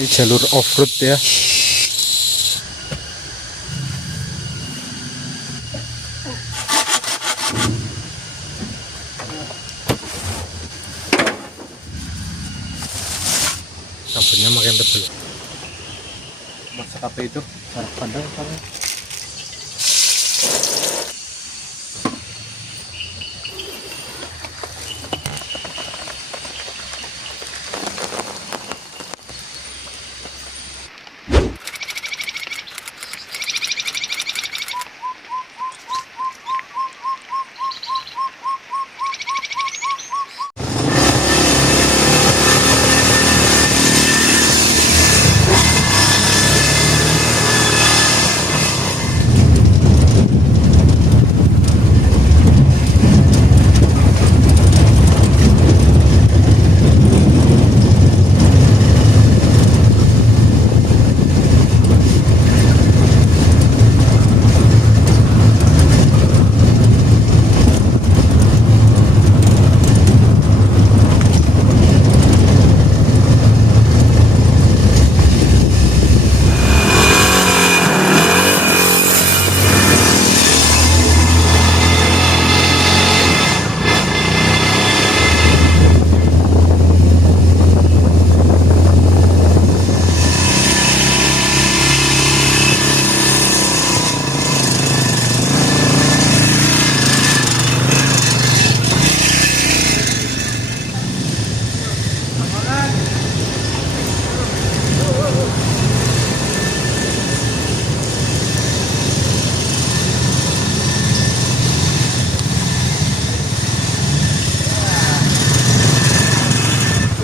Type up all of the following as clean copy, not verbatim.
Ini jalur off-road ya. Kabelnya makin tebal. Masa KP itu jarak pandang kan.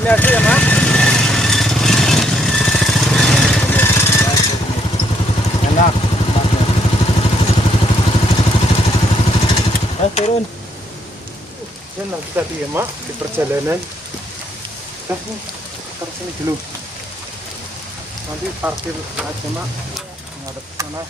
Ini aja ya, Mas. Enak. Turun. Enak tadi ya, Mak, di perjalanan. Nih, taruh sini dulu. Nanti parkir aja, Mak. Ngadep ke sana.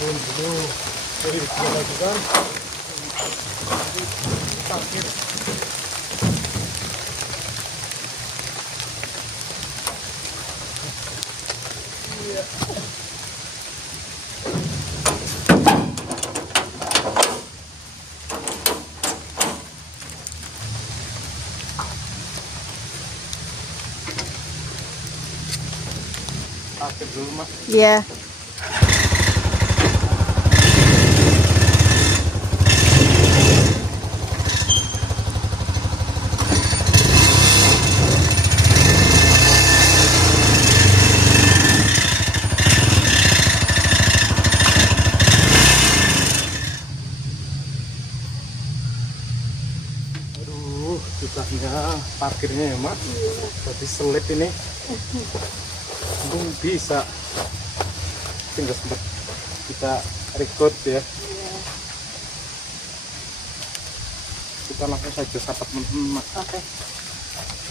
Turun dulu dari sini lagi kan parkir. Iya. Parkir dulu, Mas. Iya. Susahnya parkirnya ya, Mak. Jadi selip ini. Untung bisa. Tinggal sempat kita record ya. Kita langsung saja sapa teman-teman, Mak. Oke.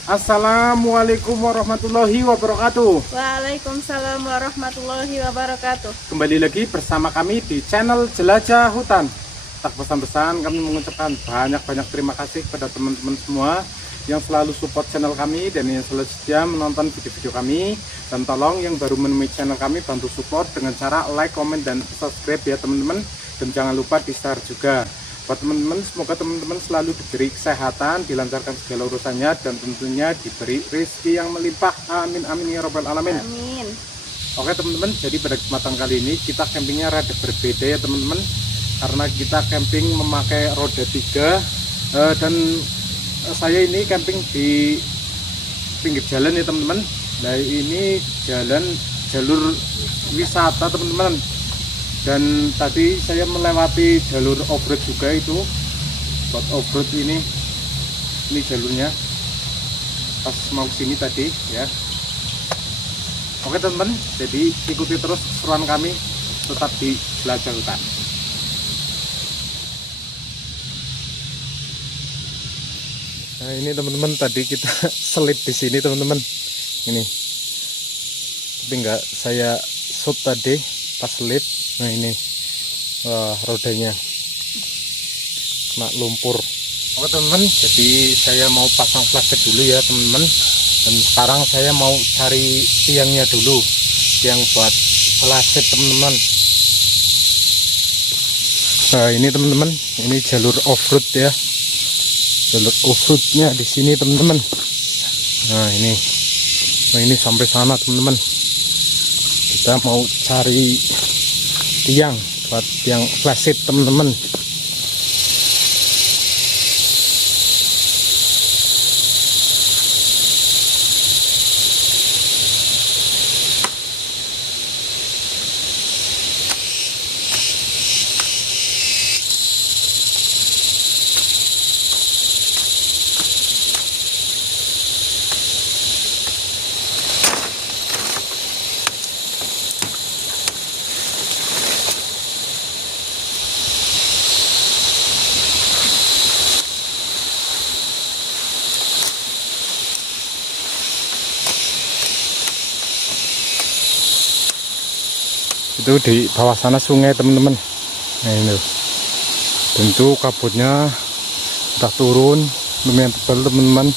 Assalamualaikum warahmatullahi wabarakatuh. Waalaikumsalam warahmatullahi wabarakatuh. Kembali lagi bersama kami di channel Jelajah Hutan. Tak pesan-pesan kami mengucapkan banyak-banyak terima kasih kepada teman-teman semua yang selalu support channel kami dan yang selalu setia menonton video-video kami. Dan tolong yang baru menemui channel kami bantu support dengan cara like, komen, dan subscribe ya teman-teman. Dan jangan lupa di share juga. Buat teman-teman, semoga teman-teman selalu diberi kesehatan, dilancarkan segala urusannya, dan tentunya diberi rezeki yang melimpah. Amin amin ya robbal alamin. Amin. Oke teman-teman, jadi pada kesempatan kali ini kita campingnya rada berbeda ya teman-teman, karena kita camping memakai roda 3 dan saya ini camping di pinggir jalan ya teman-teman. Nah ini jalur wisata teman-teman, dan tadi saya melewati jalur off-road juga itu. Buat off-road ini jalurnya pas mau sini tadi ya. Oke teman-teman, jadi ikuti terus keseruan kami tetap di Jelajah Hutan. Nah ini teman-teman, tadi kita selip di sini teman-teman. Ini tapi nggak saya shoot tadi pas lip. Nah ini rodanya kena lumpur. Oke teman-teman, jadi saya mau pasang flashback dulu ya teman-teman. Dan sekarang saya mau cari tiangnya dulu, tiang buat flashback teman-teman. Nah ini teman-teman, ini jalur off-road ya, jalur off-roadnya di sini teman-teman. Nah ini sampai sana teman-teman. Kita mau cari tiang buat tiang flashlight teman-teman. Itu di bawah sana sungai teman-teman. Nah ini tentu kabutnya udah turun lumayan tebal teman-teman.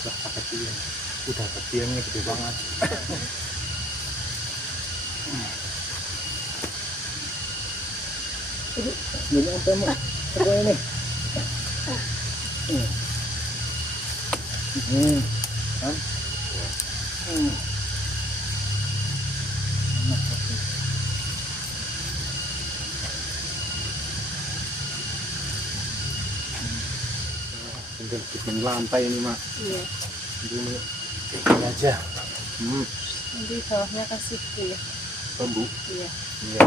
Lah pakai tiang. Udah tiangnya gede banget. Ini apa mau? Apa ini? Kan? Tinggal bikin lantai ini mak. Iya. Ini aja. Nanti bawahnya kasih ya. Bambu. Iya. Iya.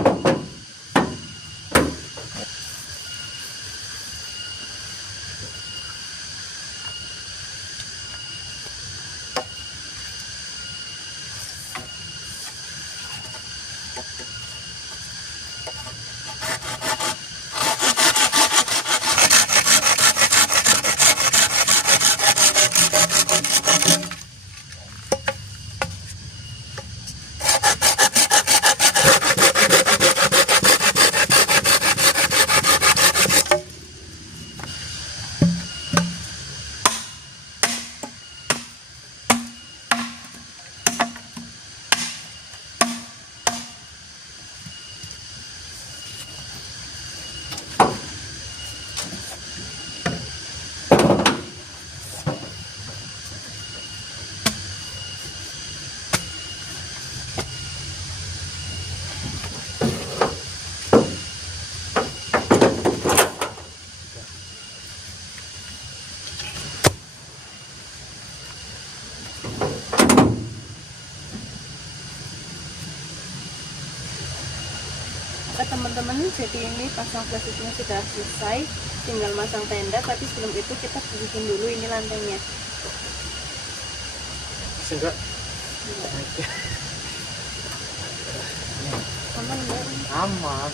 Oke teman-teman, jadi ini pasang plastiknya sudah selesai, tinggal masang tenda. Tapi sebelum itu kita bikin dulu ini lantainya. Enggak. Aman enggak? Aman.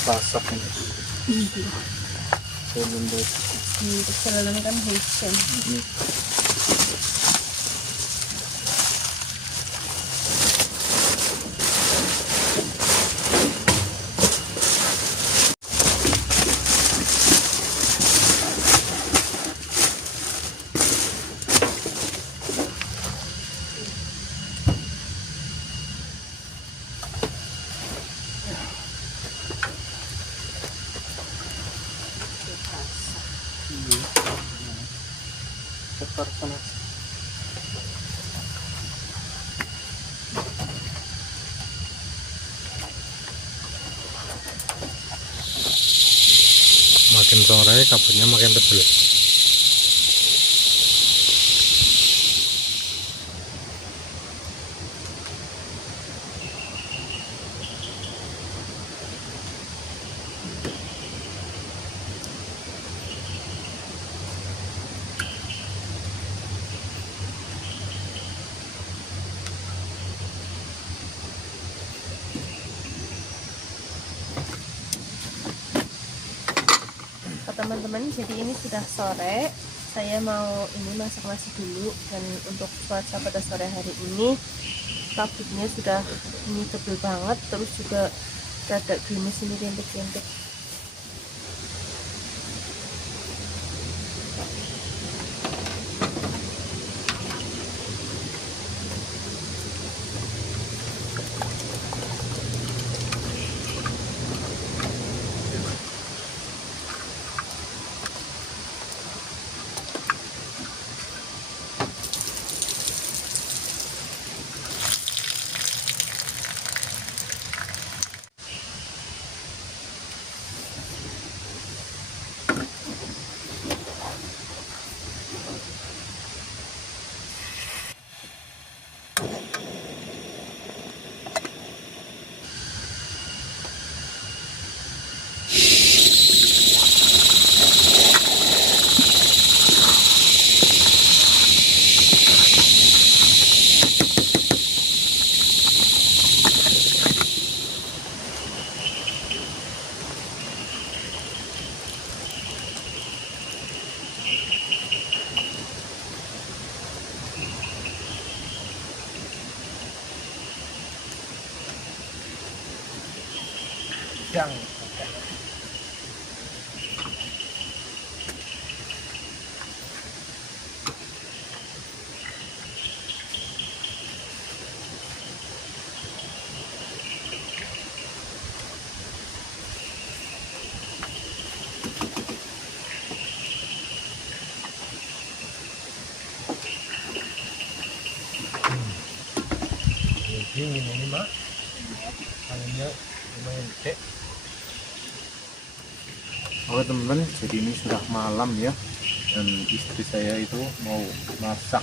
Pasak ini. Perjalanan kan hujan. Setor sana. Makin sore kabutnya makin tebal. Teman-teman, jadi ini sudah sore, saya mau ini masak nasi dulu. Dan untuk cuaca pada sore hari ini kabutnya sudah ini tebel banget, terus juga rada gerimis ini rintik-rintik. Yang dingin ini mah, anginnya lumayan gede. Oke teman-teman, jadi ini sudah malam ya, dan istri saya itu mau masak.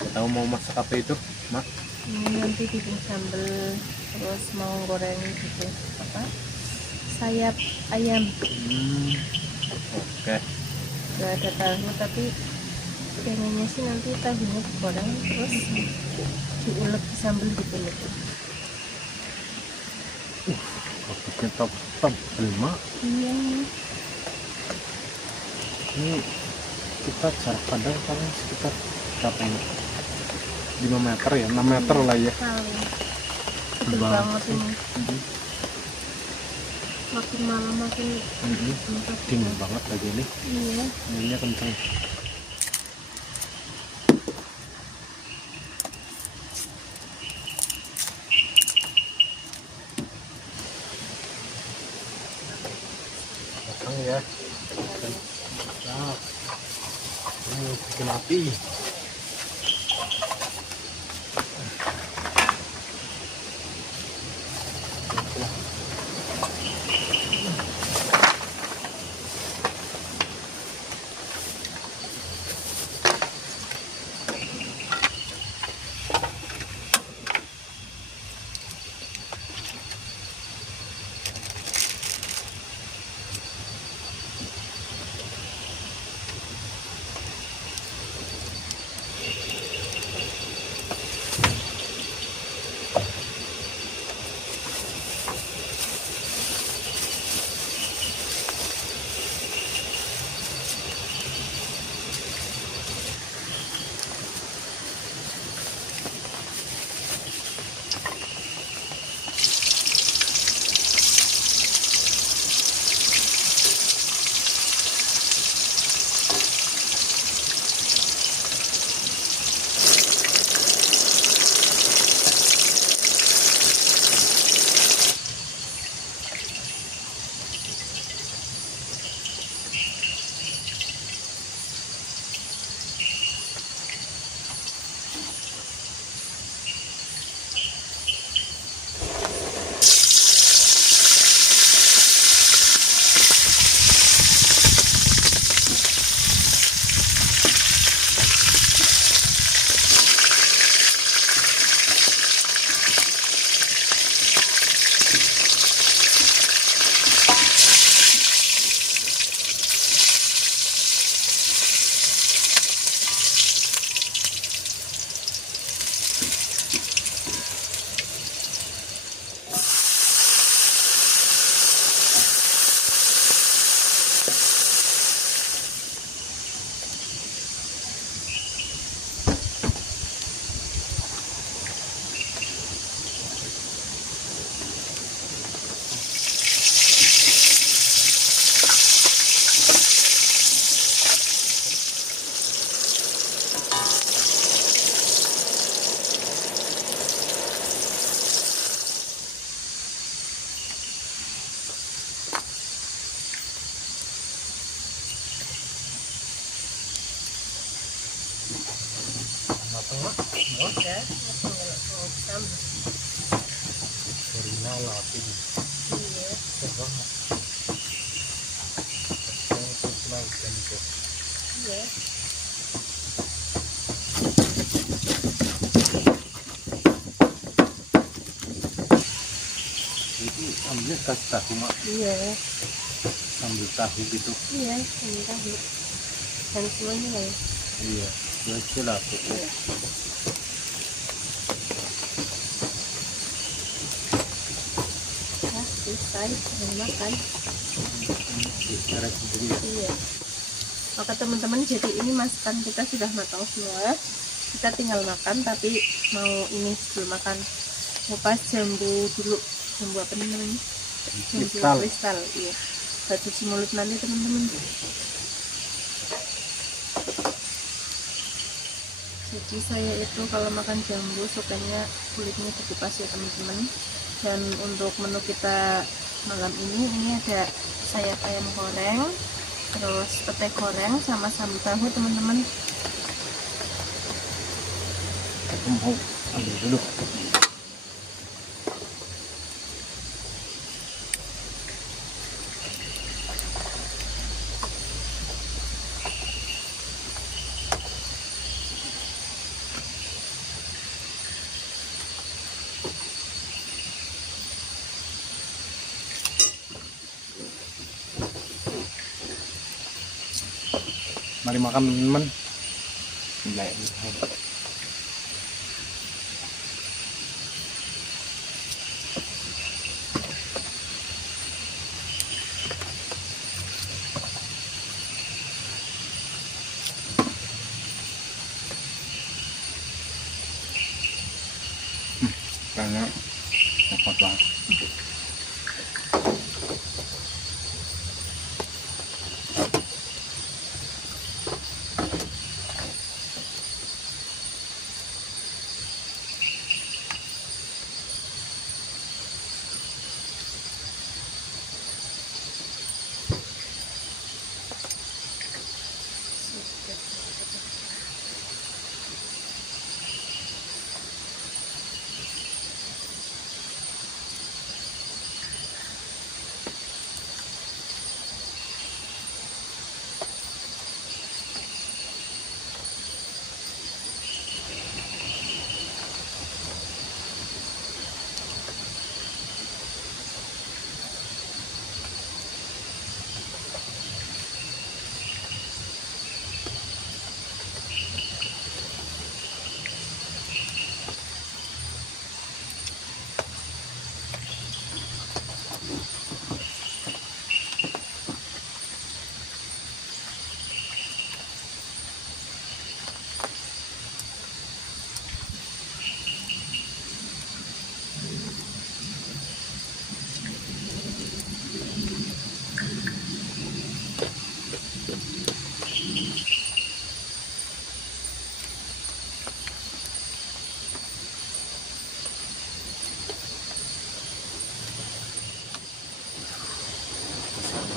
Gak tahu mau masak apa itu, Mak? Ini nanti bikin sambal, terus mau goreng gitu apa, sayap ayam. Oke. Gak ada tahu, tapi pengennya sih nanti tahunya digoreng terus diulek di sambal gitu loh. Kabutnya tebel, Mak. Iya nih. Ini kita jarak pandang paling sekitar berapa ini? 5 meter ya, 6 meter lah ya. Paling tebel banget ini. Makin malam makin Dingin banget lagi ini. iya. Anginnya kencang. Pasang ya. Nah, ini bikin api. alat ini Iya. banget dan itu Iya. itu ambilnya kasih tahu mak Iya. sambil tahu gitu. Iya, ini tahu. Dan semuanya ya. Iya biasa lah tuh. Iya. Nah, selesai. Mau makan. Cara sendiri Iya. Maka teman-teman, jadi ini masakan kita sudah matang semua. Kita tinggal makan, tapi mau ini sebelum makan ngupas jambu dulu. Jambu apa namanya? Jambu kristal. kristal. Iya. Buat cuci mulut nanti teman-teman. Jadi saya itu kalau makan jambu sukanya kulitnya dikupas ya teman-teman. Dan untuk menu kita malam ini ada sayap ayam goreng, terus pete goreng sama sambal tahu teman-teman. Aku mau ambil dulu. Mari makan teman-teman. Bismillahirrahmanirrahim. Karena dapat banget.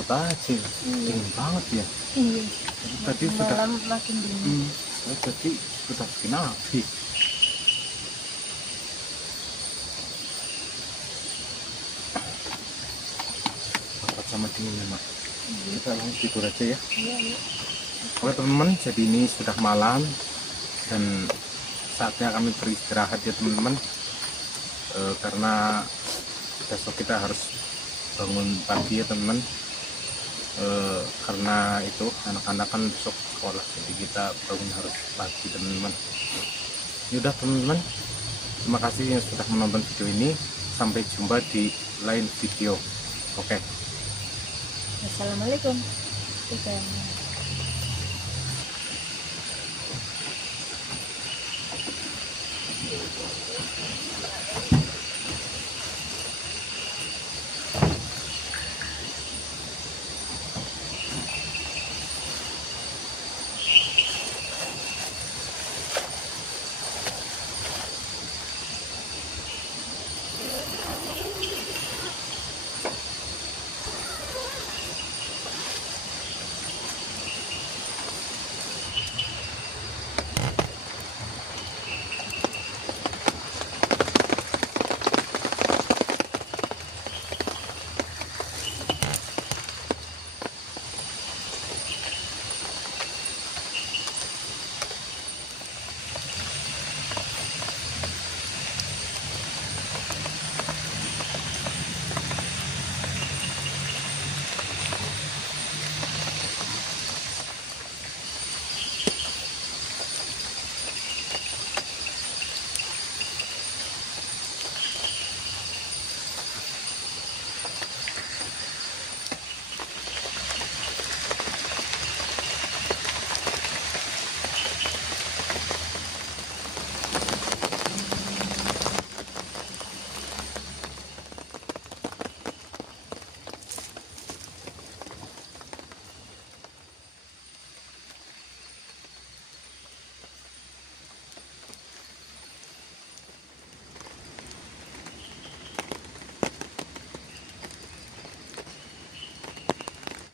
Aja dingin banget ya. Iya. Tadi Makin sudah malam makin dingin. tadi sudah bikin api. Dapat sama dinginnya mak. Kita langsung tidur aja ya. Iya, iya. Oke teman-teman, jadi ini sudah malam dan saatnya kami beristirahat ya teman-teman. Karena besok kita harus bangun pagi ya teman-teman. Karena itu anak-anak kan besok sekolah, jadi kita bangun harus pagi teman-teman. Yaudah teman-teman, terima kasih yang sudah menonton video ini. Sampai jumpa di lain video. Oke. Assalamualaikum. Dadah.